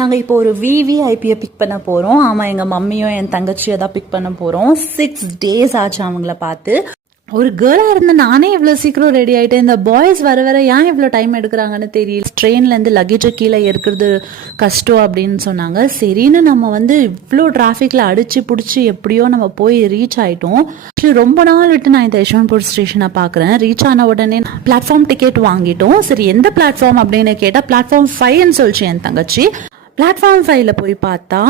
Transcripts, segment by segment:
நாங்கள் இப்போ ஒரு விவிஐபியை பிக் பண்ண போகிறோம். ஆமாம், எங்கள் மம்மியும் என் தங்கச்சியை தான் பிக் பண்ண போகிறோம். 6 days ஆச்சு அவங்கள பார்த்து. ஒரு கேர்ளாக இருந்து நானே இவ்வளோ சீக்கிரம் ரெடி ஆகிட்டேன். இந்த பாய்ஸ் வர வர ஏன் இவ்வளோ டைம் எடுக்கிறாங்கன்னு தெரியல. ட்ரெயின்லேருந்து லக்கேஜை கீழே இருக்கிறது கஷ்டம் அப்படின்னு சொன்னாங்க. சரின்னு நம்ம வந்து இவ்வளோ டிராஃபிக்கில் அடிச்சு பிடிச்சி எப்படியோ நம்ம போய் ரீச் ஆகிட்டோம். ரொம்ப நாள் விட்டு நான் இந்த யஷ்வந்த்பூர் ஸ்டேஷனை பார்க்குறேன். ரீச் ஆன உடனே பிளாட்ஃபார்ம் டிக்கெட் வாங்கிட்டோம். சரி, எந்த பிளாட்ஃபார்ம் அப்படின்னு கேட்டால் பிளாட்ஃபார்ம் 5ன்னு சொல்லிச்சு என் தங்கச்சி. பிளாட்ஃபார்ம் 5ல் போய் பார்த்தா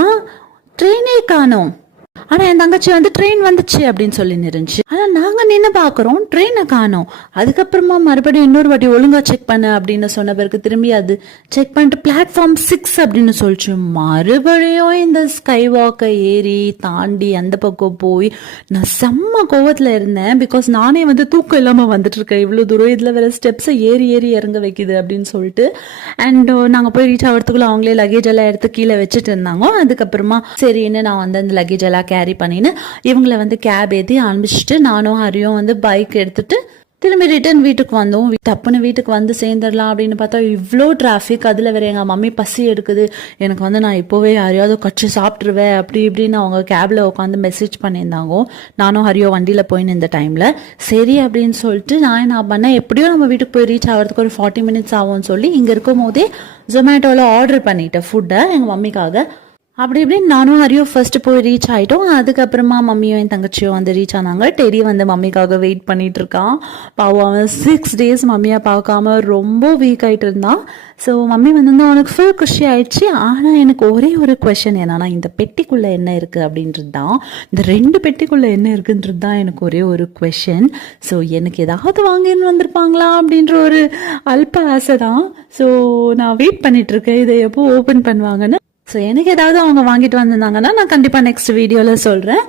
ட்ரெயினே காணோம். ஆனா என் தங்கச்சி வந்து ட்ரெயின் வந்துச்சு அப்படின்னு சொல்லி இருந்துச்சு. ஆனா நாங்க நின்று பாக்குறோம், ட்ரெயினை காணோம். அதுக்கப்புறமா மறுபடியும் இன்னொரு வாட்டி ஒழுங்கா செக் பண்ண அப்படின்னு சொன்ன பிறகு திரும்பி அது செக் பண்ணிட்டு பிளாட்ஃபார்ம் 6 அப்படின்னு சொல்லிச்சு. மறுபடியும் இந்த ஸ்கை வாக்கை ஏறி தாண்டி அந்த பக்கம் போய் நான் செம்ம கோவத்துல இருந்தேன். பிகாஸ் நானே வந்து தூக்கம் இல்லாம வந்துட்டு இருக்கேன். இவ்வளவு தூரம் இதுல வேற ஸ்டெப்ஸை ஏறி ஏறி இறங்க வைக்குது அப்படின்னு சொல்லிட்டு. அண்ட் நாங்க போய் ரீச் ஆகிறதுக்குள்ள அவங்களே லக்கேஜ் எல்லாம் எடுத்து கீழே வச்சுட்டு இருந்தாங்க. அதுக்கப்புறமா சரின்னு நான் வந்து அந்த லக்கேஜ் எல்லாம் கேரி பண்ணின்னு இவங்களை வந்து கேப் ஏற்றி அனுப்பிச்சிட்டு நானும் ஹரியும் வந்து பைக் எடுத்துட்டு திரும்பி ரிட்டர்ன் வீட்டுக்கு வந்தோம். டப்புன்னு வீட்டுக்கு வந்து சேர்ந்துடலாம் அப்படின்னு பார்த்தா இவ்வளோ டிராஃபிக். அதில் வேற எங்கள் மம்மி பசி எடுக்குது, எனக்கு வந்து நான் இப்போவே யாரையாவது கட்சி சாப்பிட்ருவேன் அப்படி இப்படின்னு அவங்க கேபில் உட்காந்து மெசேஜ் பண்ணியிருந்தாங்க. நானும் ஹரியோ வண்டியில் போயின்னு இந்த டைமில் சரி அப்படின்னு சொல்லிட்டு நான் என்ன பண்ணேன், எப்படியோ நம்ம வீட்டுக்கு போய் ரீச் ஆகிறதுக்கு ஒரு 40 minutes ஆகும்னு சொல்லி இங்கே இருக்கும் போதே ஜொமேட்டோவில் ஆர்டர் பண்ணிட்டேன் ஃபுட்டை எங்கள் மம்மிக்காக. அப்படி இப்படின்னு நானும் ஹரியோ ஃபர்ஸ்ட் போய் ரீச் ஆகிட்டோம். அதுக்கப்புறமா மம்மியும் என் தங்கச்சியும் வந்து ரீச் ஆனாங்க. டெடி வந்து மம்மிக்காக வெயிட் பண்ணிட்டு இருக்கான். பாவம், அவன் 6 days மம்மியை பார்க்காம ரொம்ப வீக் ஆகிட்டு இருந்தான். ஸோ மம்மி வந்து அவனுக்கு ஃபுல் குஷி ஆயிடுச்சு. ஆனால் எனக்கு ஒரே ஒரு கொஷன் என்னன்னா, இந்த பெட்டிக்குள்ளே என்ன இருக்குது அப்படின்றது தான், இந்த 2 பெட்டிக்குள்ளே என்ன இருக்குன்றது தான் எனக்கு ஒரே ஒரு கொஷன். ஸோ எனக்கு ஏதாவது வாங்கின்னு வந்திருப்பாங்களா அப்படின்ற ஒரு அல்ப ஆசை தான். ஸோ நான் வெயிட் பண்ணிட்டு இருக்கேன் இதை எப்போ ஓப்பன் பண்ணுவாங்கன்னு. ஸோ எனக்கு ஏதாவது அவங்க வாங்கிட்டு வந்திருந்தாங்கன்னா நான் கண்டிப்பாக நெக்ஸ்ட் வீடியோவில் சொல்கிறேன்.